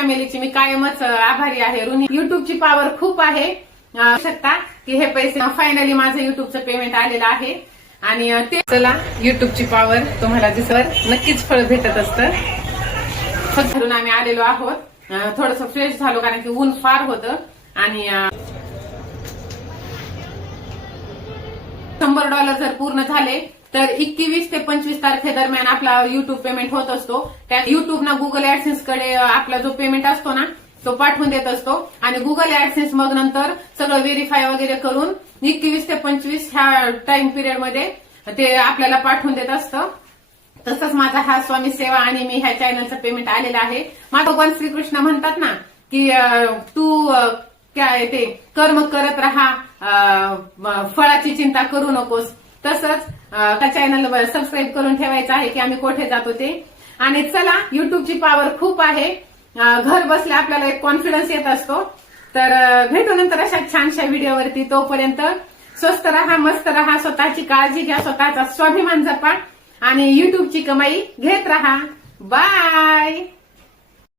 फॅमिलीची मी कायमच आभारी आहे. रुनी युट्यूबची पॉवर खूप आहे. शकता की हे पैसे फायनली माझं युट्यूबचं पेमेंट आलेलं आहे आणि ते चला युट्यूबची पॉवर तुम्हाला दिसवर नक्कीच फळ भेटत असतं. घरून आम्ही आलेलो आहोत. थोडंसं फ्रेश झालो कारण की ऊन फार होतं आणि $100 जर पूर्ण झाले तर 21 ते 25 तारखेदरम्यान आपला युट्यूब पेमेंट होत असतो. त्या युट्यूब ना गुगल ऍडसेन्स कडे आपला जो पेमेंट असतो ना तो पाठवून देत असतो आणि गुगल ऍडसेन्स मग नंतर सगळं व्हेरीफाय वगैरे करून 21 ते 25 ह्या टाइम पिरियड मध्ये ते आपल्याला पाठवून देत असतं. तसंच माझा हा स्वामी सेवा आणि मी ह्या चॅनलचं पेमेंट आलेलं आहे. माझा भगवान श्रीकृष्ण म्हणतात ना की तू काय ते कर्म करत राहा, फळाची चिंता करू नकोस. तसंच त्या चॅनल सबस्क्राईब करून ठेवायचं आहे की आम्ही कुठे जातो ते. आणि चला युट्यूबची पॉवर खूप आहे. घर बसल्या आपल्याला एक कॉन्फिडन्स येत असतो. तर भेटू नंतर अशा छानशा व्हिडिओवरती. तोपर्यंत स्वस्त राहा, मस्त राहा, स्वतःची काळजी घ्या, स्वतःचा स्वाभिमान जपा आणि युट्यूबची कमाई घेत राहा. बाय.